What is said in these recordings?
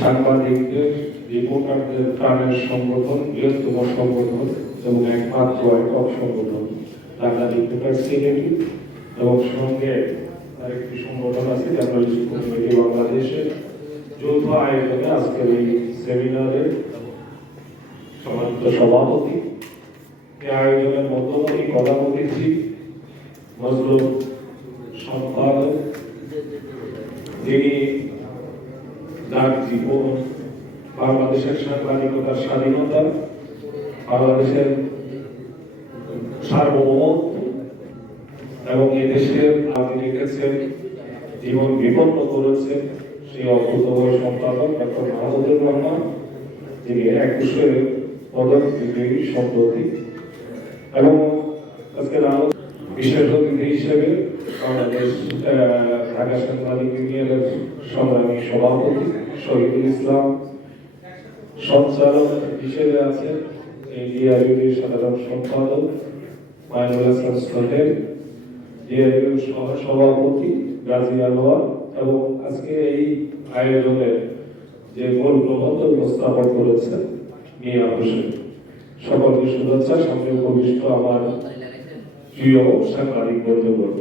সাংবাদিকদের, রিপোর্টারদের প্রাণের সংগঠন, বৃহত্তম সংগঠন এবং একমাত্র একক সংগঠন ঢাকা রিপোর্টার সিনেটি, এবং সঙ্গে আরেকটি সংগঠন আছে জার্নালিস্ট কমিউনিটি বাংলাদেশের যৌথ আয়োজনে আজকের এই সেমিনারের সম্মানিত সভাপতি, এই আয়োজনের মধ্যমণি প্রধান অতিথি, মজলুম সম্পাদক, যিনি যার জীবন বাংলাদেশের সাংবাদিকতার স্বাধীনতা, বাংলাদেশের সার্বভৌমত্ব এবং এদেশের আগে রেখেছেন, জীবন বিপন্ন করেছেন সেই অভূতপূর্ব সম্পাদক ডক্টর মাহমুদুর রহমান, যিনি 21শে পদক বিজয়ী সম্প্রতি, এবং আজকের বিশেষ অতিথি হিসেবে বাংলাদেশ ঢাকা সাংবাদিক ইউনিয়নের সংগ্রামী সভাপতি শহীদুল ইসলাম সঞ্চালক হিসেবে আছেন এই ডিআরইউর সাধারণ সম্পাদক মাইনুল হাসান সোহেল, ডিআরইউর সহ সভাপতি গাজী আনোয়ার, এবং আজকে এই আয়োজনের যে মূল প্রবন্ধ উপস্থাপন করেছেন মিয়া হোসেন। সকলকে শুভেচ্ছা। সামনে উপবিষ্ট আমার প্রিয় সাংবাদিক বন্ধুবর্গ,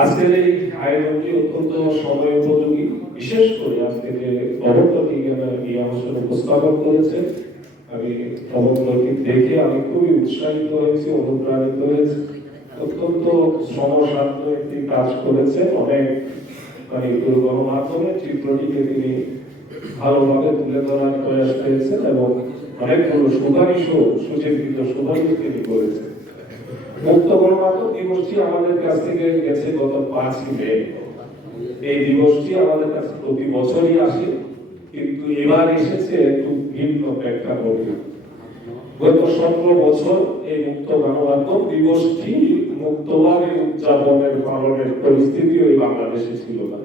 আজকের এই আয়োজনটি অত্যন্ত সময় উপযোগী। বিশেষ করে আজকে যে প্রবন্ধটি মিয়া হোসেন উপস্থাপন করেছেন, আমি প্রবন্ধটি দেখে আমি খুবই উৎসাহিত হয়েছি, অনুপ্রাণিত হয়েছি। অত্যন্ত শ্রমসাধ্য একটি কাজ করেছেন। অনেক গণমাধ্যমে চিত্রটিকে তিনি ভালোভাবে তুলে ধরার প্রয়াস করেছেন এবং অনেকগুলো সুপারিশও, সুচিন্তিত সুপারিশ তিনি করেছেন। মুক্ত গণমাধ্যম দিবসটি আমাদের কাছ থেকে গেছে গত 5 মে। এই দিবসটি আমাদের কাছে প্রতি বছরই আসে, কিন্তু এবার এসেছে একটু ভিন্ন প্রেক্ষাপটে। গত 17 বছর এই মুক্ত গণমাধ্যম দিবসটি মুক্তভাবে উদযাপনের পালনের পরিস্থিতি ওই বাংলাদেশে ছিল না।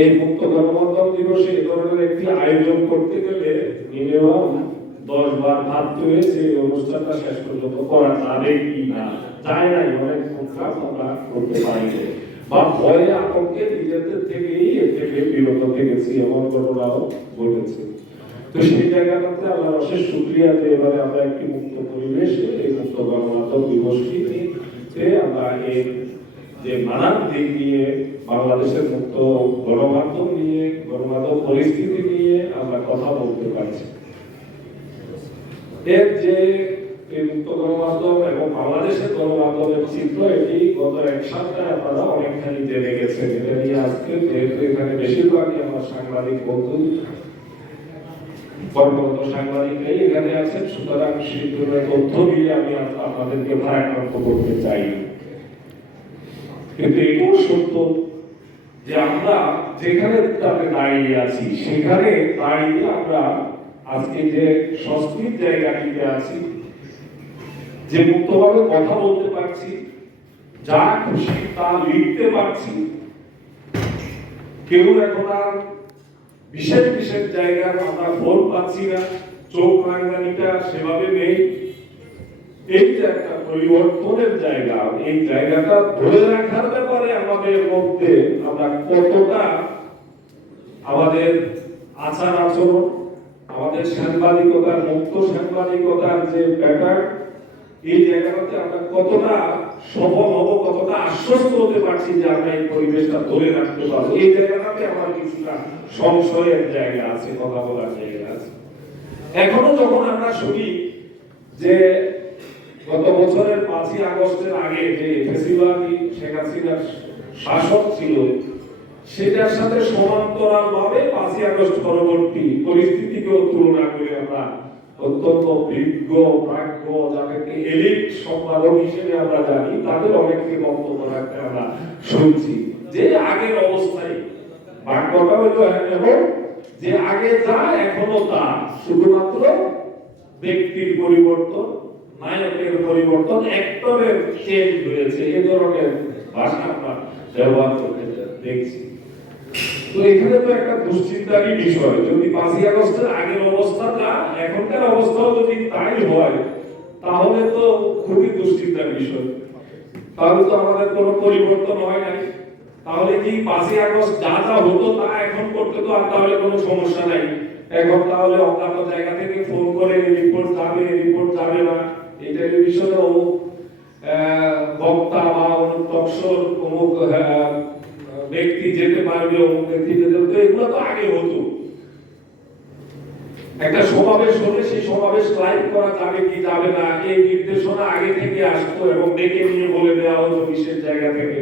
এই মুক্ত গণমাধ্যম দিবসে এ ধরনের একটি আয়োজন করতে গেলে মিনিমাম 10 বার ভাবতে হয়েছে এই অনুষ্ঠানটা শেষ পর্যন্ত করা যাবে কি না, যায় নাই। অনেক প্রোগ্রাম আমরা করতে পারি বা ভয়ে আতঙ্কে নিজেদের থেকেই এর থেকে বিরত থেকেছি, এমন ঘটনাও ঘটেছে। তো সেই জায়গাটাতে আল্লাহর অশেষ শুকরিয়া যে এবারে আমরা একটি মুক্ত পরিবেশে এই মুক্ত গণমাধ্যম দিবসটিতে আমরা এর যে নানান দিক নিয়ে, বাংলাদেশের মুক্ত গণমাধ্যম নিয়ে, গণমাধ্যম পরিস্থিতি নিয়ে আমরা কথা বলতে পারছি। এর যে মুক্ত গণমাধ্যম এবং বাংলাদেশের গণমাধ্যমের চিত্র, এটি গত 1 সপ্তাহে আপনারা অনেকখানি জেনে গেছেন। এটা নিয়ে আজকে যেহেতু এখানে বেশিরভাগই আমার সাংবাদিক বন্ধু, কর্মরত সাংবাদিকরাই এখানে আছেন, সুতরাং শীঘ্র তথ্য দিয়ে আমি আপনাদেরকে ভারাক্রান্ত করতে চাই। কিন্তু এটাও সত্য যে আমরা যেখানে দাঁড়িয়ে আছি সেখানে দাঁড়িয়ে আমরা আজকে যে সংস্কৃত জায়গাটিতে আছি, যে মুক্তভাবে কথা বলতে পারছি, যা খুশি তা লিখতে পারছি, কেউ এখন আর বিশেষ বিশেষ জায়গার আমরা ফোন পাচ্ছি না, চোখ রাঙানিটা সেভাবে নেই। এই যে একটা পরিবর্তনের জায়গা, এই জায়গাটা ধরে রাখার ব্যাপারে আমাদের মধ্যে আমরা কতটা আমাদের আচার আচরণ, আমাদের সাংবাদিকতার, মুক্ত সাংবাদিকতার যে প্যাটার্ন, এই জায়গাটাতে আমরা কতটা সফল হব, কতটা আশ্বস্ত হতে পারছি যে আমরা এই পরিবেশটা ধরে রাখতে পারবো, এই জায়গাটাতে আমার কিছুটা সংশয়ের জায়গা আছে, কথা বলার জায়গা আছে। এখনো যখন আমরা শুনি যে গত বছরের 5ই আগস্টের আগে যে ফেসিবাদী শেখ হাসিনার শাসক ছিল, সেটার সাথে সমান্তরাল ভাবে 5ই আগস্ট পরবর্তী পরিস্থিতিকেও তুলনা করে আমরা অত্যন্ত বিজ্ঞ, প্রাজ্ঞ, যাদেরকে এলিট সম্পাদক হিসেবে আমরা জানি, তাদের অনেককে বক্তব্য রাখতে আমরা শুনছি যে আগের অবস্থায় বাক্যটা হলো এবং যে আগে যা এখনো তা, শুধুমাত্র ব্যক্তির পরিবর্তন, নায়কের পরিবর্তন, অ্যাক্টরের চেঞ্জ হয়েছে, এই ধরনের ভাষা আমরা ব্যবহার করতে দেখছি। তো এখানে তো একটা দুশ্চিন্তারই বিষয়, যদি 5ই আগস্টের আগের অবস্থাটা এখনকার অবস্থাও যদি তাই হয়, তাহলে তো খুবই দুশ্চিন্তার বিষয়। তাহলে তো আমাদের কোনো পরিবর্তন হয় নাই। তাহলে কি 5ই আগস্ট যা যা হতো তা এখন করতে করতে তো আর তাহলে কোনো সমস্যা নাই। এখন তাহলে অজ্ঞাত জায়গা থেকে ফোন করে রিপোর্ট যাবে না, এই টেলিভিশনে অমুক বক্তা বা অমুক টকশোর অমুক ব্যক্তি যেতে পারবে, অমুক ব্যক্তি যেতে পারবে, এগুলো তো আগে হতো। একটা সমাবেশ হলে সেই সমাবেশ লাইভ করা যাবে কি যাবে না এই নির্দেশনা আগে থেকে আসতো এবং ডেকে নিয়ে বলে দেওয়া হতো বিশেষ জায়গা থেকে।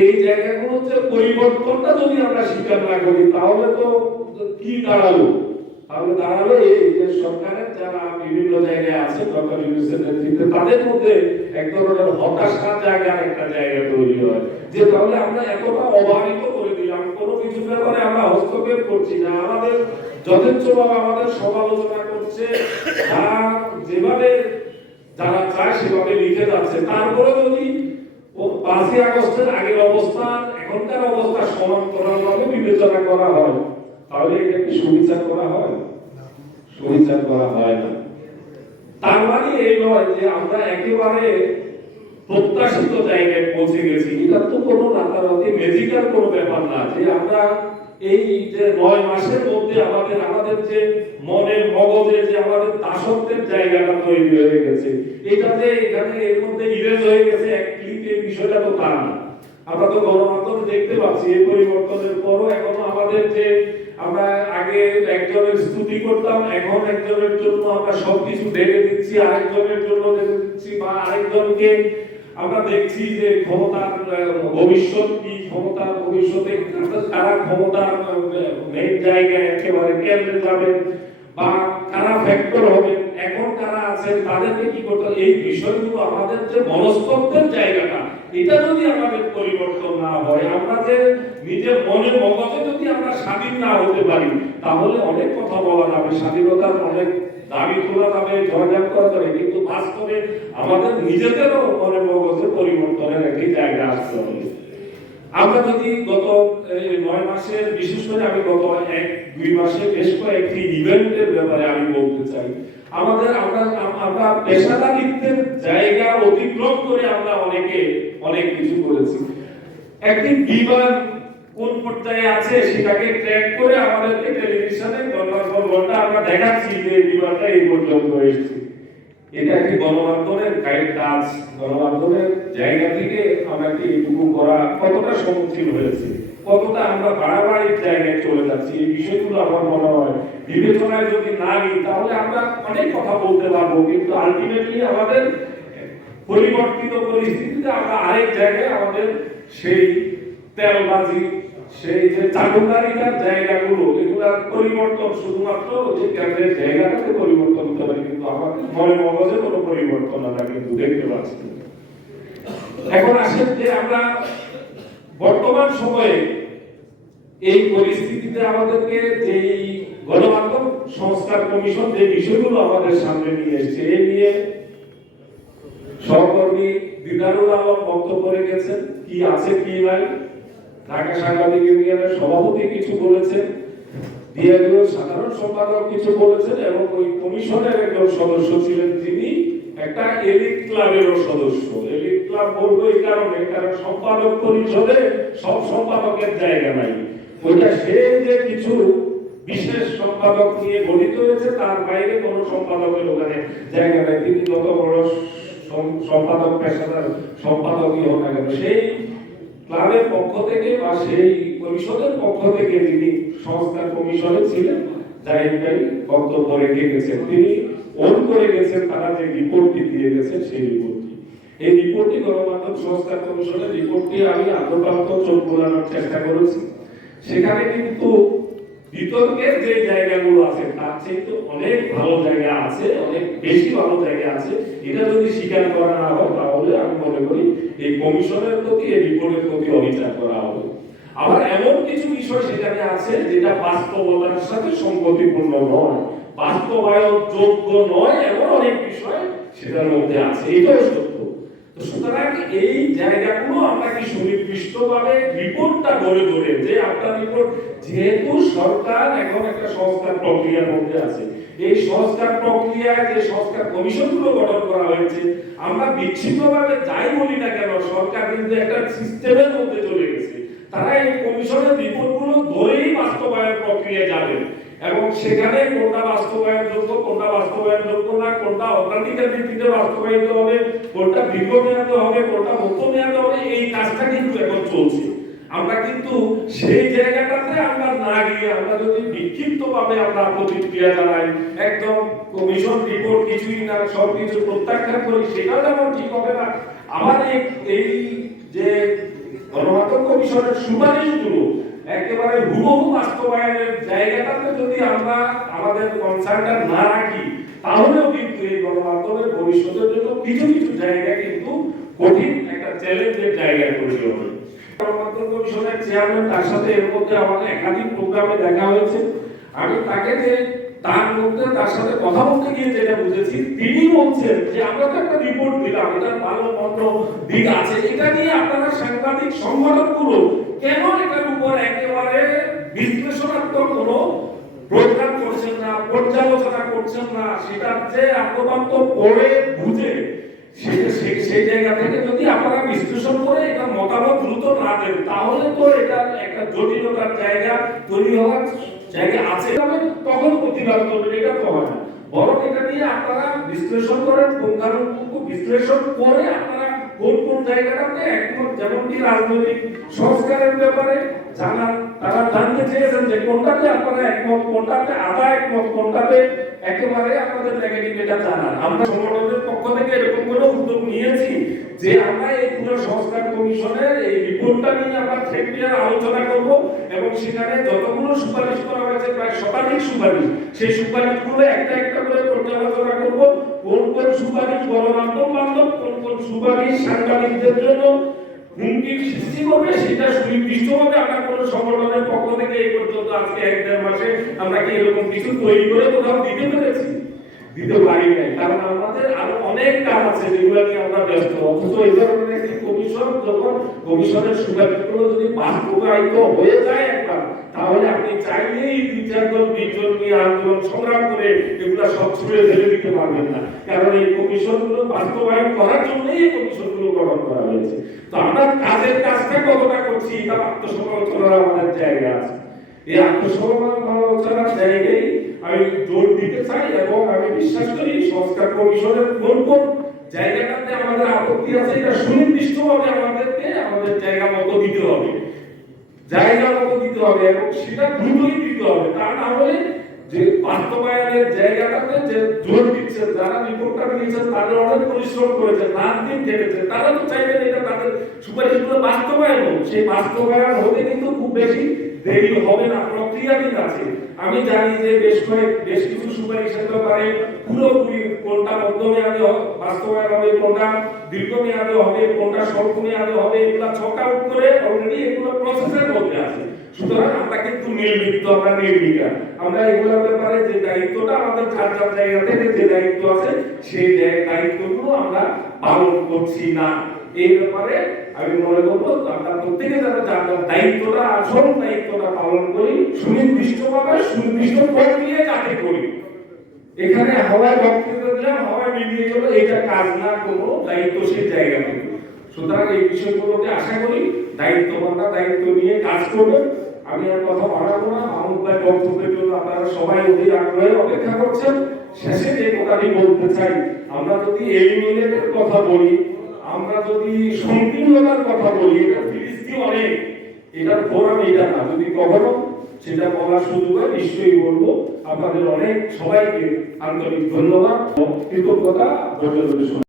এই জায়গাগুলোর যে পরিবর্তনটা যদি আমরা স্বীকার না করি তাহলে তো কি দাঁড়ালো? তাহলে দাঁড়ালো এই যে সরকারের যারা বিভিন্ন জায়গায় আছে ডক্টর ইউনূসের নেতৃত্বে তাদের মধ্যে এক ধরনের হতাশার একটা জায়গা তৈরি হয় যে তাহলে আমরা এতটা অবহেলিত করে দিলাম, কোনো কিছু ব্যাপারে আমরা হস্তক্ষেপ করছি না, আমাদের যথেচ্ছভাবে আমাদের সমালোচনা করছে, যেভাবে যারা চায় সেভাবে লিখে যাচ্ছে। তারপরে যদি 5ই আগস্টের আগের অবস্থা এখনকার অবস্থা সমান্তরালভাবে বিবেচনা করা হয় তাহলে এটা কি সুবিচার করা হয়? সুবিচার করা হয় না। তার মানে এই নয় যে আমরা একেবারে প্রত্যাশিত জায়গায় পৌঁছে গেছি। এটা তো কোনো রাতারাতি ম্যাজিক্যাল কোনো ব্যাপার না যে আমরা এই যে 9 মাসের মধ্যে আমাদের যে মনের মগজে যে আমাদের দাসত্বের জায়গাটা তৈরি হয়ে গেছে, এটাতে এখানে এর মধ্যে ইরেজ হয়ে গেছে এক ক্লিক, এই বিষয়টা তো তা না। আমরা তো গণমাধ্যমে দেখতে পাচ্ছি এই পরিবর্তনের পরও এখনো আমাদের যে আমরা আগে একজনের স্তুতি করতাম, এখন একজনের জন্য আমরা সবকিছু ঢেকে দিচ্ছি, আরেকজনের জন্য ঢেকে দিচ্ছি, বা আরেকজনকে আমরা দেখছি যে ক্ষমতার ভবিষ্যৎ কি, ক্ষমতার ভবিষ্যতে কারা ক্ষমতার মেইন জায়গায় একেবারে কেন্দ্রে যাবেন বা কারা ফ্যাক্টর হবেন, এখন কারা আছেন তাদেরকে কি করতে, এই বিষয়গুলো আমাদের যে মনস্তত্ত্বের জায়গাটা এটা যদি আমাদের পরিবর্তন না হয়, আমরা যে নিজের মনের মগজে যদি আমরা স্বাধীন না হতে পারি তাহলে অনেক কথা বলা যাবে, স্বাধীনতার অনেক দাবি তোলা যাবে, জয়লাভ করা যাবে, কিন্তু বাস্তবে আমাদের নিজেদেরও মনের মগজে পরিবর্তনের একটি জায়গা আসতে হবে। আমরা যদি গত 9 মাসের, বিশেষ করে আমি গত 1-2 মাসে বেশ কয়েকটি ইভেন্টের ব্যাপারে আমি বলতে চাই। আমরা পেশাদারিত্বের জায়গা অতিক্রম করে আমরা অনেক কিছু করেছি। একটি বিমান কোন পর্যায়ে আছে সেটাকে ট্র্যাক করে আমাদেরকে টেলিভিশনে ঘন্টার পর ঘন্টা আমরা দেখাচ্ছি যে বিমানটা এই পর্যন্ত এসেছে। এটা একটি গণমাধ্যমের কাজ, গণমাধ্যমের জায়গা থেকে আমরা এইটুকু করা কতটা সম্মুখীন হয়েছে, কতটা আমরা বাড়াবাড়ির জায়গায় চলে যাচ্ছি, এই বিষয়গুলো আমার মনে হয় বিবেচনায় যদি না নিই তাহলে আমরা অনেক কথা বলতে পারবো, কিন্তু আলটিমেটলি আমাদের পরিবর্তিত পরিস্থিতিতে আমরা আরেক জায়গায় আমাদের সেই তেলবাজি, সেই যে চাটুকারিতার জায়গাগুলো, এগুলার পরিবর্তন শুধুমাত্র যে কেন্দ্রের জায়গাটাকে পরিবর্তন হতে পারে, কিন্তু আমাদের মনে মগজে কোনো পরিবর্তন আমরা কিন্তু দেখতে পাচ্ছি। এখন আসেন যে আমরা বর্তমান সময়ে এই পরিস্থিতিতে আমাদেরকে যে গণমাধ্যম সংস্কার কমিশন যে বিষয়গুলো আমাদের সামনে নিয়ে এসেছে, এই নিয়ে সহকর্মী দিদারুল আলম বক্তব্য রেখেছেন, কি আছে কি নাই। ঢাকা সাংবাদিক ইউনিয়নের সভাপতি কিছু বলেছেন, ডিআইডিওর সাধারণ সম্পাদক কিছু বলেছেন, এবং ওই কমিশনের একজন সদস্য ছিলেন যিনি একটা এলিট ক্লাবেরও সদস্য। এলিট ক্লাব বলবো এই কারণে, কারণ সম্পাদক পরিষদে সব সম্পাদকের জায়গা নাই। ওইটা সে যে কিছু বিশেষ সম্পাদক নিয়ে গঠিত হয়েছে, তার বাইরে কোনো সম্পাদকের ওখানে জায়গা নাই। তিনি যত বড় সম্পাদক, পেশাদার সম্পাদকই হোক না কেন, সেই ক্লাবের পক্ষ থেকে বা সেই পরিষদের পক্ষ থেকে যিনি সংস্কার কমিশনে ছিলেন জাহিদ ভাই বক্তব্য রেখে গেছেন, তিনি অন করে গেছেন তারা যে রিপোর্টটি দিয়ে গেছেন সেই রিপোর্টটি। এই রিপোর্টটি গণমাধ্যম সংস্কার কমিশনের রিপোর্টটি আমি আদ্যপ্রাপ্ত চোখ বোলানোর চেষ্টা করেছি। সেখানে কিন্তু বিতর্কের যে জায়গাগুলো আছে তার চেয়ে অনেক ভালো জায়গা আছে, অনেক বেশি ভালো জায়গা আছে। এটা যদি স্বীকার করা না হয় তাহলে আমি মনে করি এই কমিশনের প্রতি, এই রিপোর্টের প্রতি অবিচার করা হবে। আবার এমন কিছু বিষয় সেখানে আছে যেটা বাস্তবতার সাথে সংগতিপূর্ণ নয়, বাস্তবায়ন যোগ্য নয়, এমন অনেক বিষয় সেটার মধ্যে আছে, এটাও সত্য। সুতরাং এই জায়গাগুলো আমরা কি সুনির্দিষ্টভাবে রিপোর্টটা ধরে ধরে যে আপনার রিপোর্ট, যেহেতু সরকার এখন একটা সংস্কার প্রক্রিয়ার মধ্যে আছে, এই সংস্কার প্রক্রিয়ায় যে সংস্কার কমিশনগুলো গঠন করা হয়েছে, আমরা বিচ্ছিন্নভাবে যাই বলি না কেন সরকার কিন্তু একটা সিস্টেমের মধ্যে চলে গেছে। তারা এই কমিশনের রিপোর্টগুলো ধরেই বাস্তবায়ন প্রক্রিয়া যাবেন এবং সেখানে কোনটা বাস্তবায়নযোগ্য, কোনটা বাস্তবায়নযোগ্য না, কোনটা অগ্রাধিকার ভিত্তিতে বাস্তবায়িত হবে, কোনটা দীর্ঘমেয়াদে হবে, কোনটা মধ্যমেয়াদে হবে, এই কাজটা কিন্তু এখন চলছে। আমরা কিন্তু সেই জায়গাটাতে আমরা না গিয়ে আমরা যদি বিক্ষিপ্তভাবে আমরা প্রতিক্রিয়া জানাই, একদম কমিশন রিপোর্ট কিছুই না সবকিছু প্রত্যাখ্যান করি, সেটাও যেমন ঠিক হবে না। আবার এই যে গণমাধ্যম কমিশনের সুপারিশগুলো একেবারে হুবহু বাস্তবায়নের জায়গাটাতে যদি আমরা আমাদের কনসার্নটা না রাখি, তাহলেও কিন্তু এই গণমাধ্যমের ভবিষ্যতের জন্য কিছু কিছু জায়গা কিন্তু কঠিন একটা চ্যালেঞ্জের জায়গায় পরিণত হবে। গণমাধ্যম কমিশনের চেয়ারম্যান, তার সাথে এর মধ্যে আমাদের একাধিক প্রোগ্রামে দেখা হয়েছে। আমি তাকে যে তার মধ্যে তার সাথে কথা বলতে গিয়ে যেটা বুঝেছি, তিনি বলছেন যে আমরা তো একটা রিপোর্ট দিলাম, এটার ভালো মন্দ দিক আছে, এটা নিয়ে আপনারা সাংবাদিক সংগঠনগুলো কেন এটার উপর একেবারে বিশ্লেষণাত্মক কোনো প্রোগ্রাম করছেন না, পর্যালোচনা করছেন না, সেটার যে আত্মবান্ত পড়ে বুঝে সেই জায়গা থেকে যদি আপনারা বিশ্লেষণ করে এটা মতামত দ্রুত না দেন, তাহলে তো এটা একটা জটিলতার জায়গা তৈরি হওয়ার জায়গা আছে, তখন প্রতিবাদ করবেন, এটা তো হয় না। বরং এটা নিয়ে আপনারা বিশ্লেষণ করেন, পুঙ্খানুপুঙ্খ বিশ্লেষণ করে আপনারা কোন কোন জায়গাটাতে একমত, যেমনকি রাজনৈতিক সংস্কারের ব্যাপারে জানান, তারা জানতে চেয়েছেন যে কোনটাতে আপনারা একমত, কোনটাতে আধা একমত, কোনটাতে একেবারে আপনাদের নেগেটিভ, এটা জানান। আমরা সংগঠনের পক্ষ থেকে এরকম কোনো উদ্যোগ নিয়েছি যে আমরা এই পুরো সংস্কার কমিশনের এই রিপোর্টটা নিয়ে আমরা সেক্টরিয়াল আলোচনা করব এবং সেখানে যতগুলো সুপারিশ করা হয়েছে প্রায় শতাধিক সুপারিশ, সেই সুপারিশগুলো একটা একটা করে পর্যালোচনা করব। কোন কোন সুপারিশ গণমাধ্যম বান্ধব, কোন কোন সুপারিশ সাংবাদিকদের জন্য হুমকির সৃষ্টি করবে, সেটা সুনির্দিষ্টভাবে আমরা কোনো সংগঠনের পক্ষ থেকে এই পর্যন্ত আজকে 1-1.5 মাসে আমরা কি এরকম কিছু তৈরি করে কোথাও দিতে পেরেছি? দিতে পারি নাই, কারণ আমাদের আরো অনেক কাজ আছে যেগুলো নিয়ে আমরা ব্যস্ত। অথচ এই ধরনের একটি কমিশন, যখন কমিশনের সুপারিশগুলো যদি বাস্তবায়িত হয়ে যায় একবার, তাহলে আপনি চাইলেই 2-4 জন 20 জন নিয়ে আন্দোলন সংগ্রাম করে এগুলো সব ছুঁড়ে ফেলে দিতে পারবেন না, কারণ এই কমিশনগুলো বাস্তবায়ন করার জন্যই এই কমিশনগুলো গঠন করা হয়েছে। তো আমরা কাজের কাজটা কতটা করছি, এটা আত্মসমালোচনার আমাদের জায়গা আছে। এই আত্মসমালোচনার জায়গায় আমি জোর দিতে চাই এবং আমি বিশ্বাস করি সংস্কার কমিশনের কোন কোন জায়গাটাতে আমাদের আপত্তি আছে, এটা সুনির্দিষ্টভাবে আমাদেরকে আমাদের জায়গা মতো দিতে হবে, জায়গা মতো দিতে হবে এবং সেটা দ্রুতই দিতে হবে। তা না হলে যে বাস্তবায়নের জায়গাটাতে যে জোর দিচ্ছেন, যারা রিপোর্টটা দিয়েছেন তাদের অনেক পরিশ্রম করেছে, রাত দিন খেটেছে, তারা তো চাইবেন এটা তাদের সুপারিশগুলো বাস্তবায়ন হোক। সেই বাস্তবায়ন হতে কিন্তু খুব বেশি দেরি হবে না, প্রক্রিয়াধীন আছে। আমি জানি যে বেশ কিছু সুপারিশের ব্যাপারে পুরোপুরি কোনটা মধ্যমেয়াদে বাস্তবায়ন হবে, কোনটা দীর্ঘমেয়াদে হবে, কোনটা স্বল্পমেয়াদে হবে, এগুলো ছক আউট করে অলরেডি এগুলো প্রসেসের মধ্যে আছে। সুতরাং আমরা কিন্তু নির্লিপ্ত, আমরা নির্বিকার, আমরা এগুলোর ব্যাপারে যে দায়িত্বটা আমাদের যার যার জায়গা থেকে যে দায়িত্ব আছে সেই দায়িত্বগুলো আমরা পালন করছি না। এই ব্যাপারে আমি মনে করবো আমরা প্রত্যেকে যেন যার দায়িত্বটা, আসল দায়িত্বটা পালন করি, সুনির্দিষ্টভাবে সুনির্দিষ্ট প্রক্রিয়া যাতে করি। এখানে হাওয়ায় বক্তৃতা দিলাম, হাওয়ায় মিলিয়ে গেল, এটা কাজ না, কোনো দায়িত্বশীল জায়গা থেকে। সুতরাং এই বিষয়গুলোকে আশা করি দায়িত্ববানরা দায়িত্ব নিয়ে কাজ করবেন। আমি আর কথা বাড়াবো না, মাহমুদ ভাই বক্তব্যের জন্য আপনারা সবাই অধীর আগ্রহে অপেক্ষা করছেন। শেষে যে কথাটি বলতে চাই, আমরা যদি এলিমিনেটের কথা বলি, আমরা যদি সংকীর্ণতার কথা বলি, এটা ফিরিস্তি অনেক, এটার ফোরাম এটা না। যদি কখনো সেটা বলার সুযোগ হয় নিশ্চয়ই বলবো। আপনাদের অনেক সবাইকে আন্তরিক ধন্যবাদ, কৃতজ্ঞতা।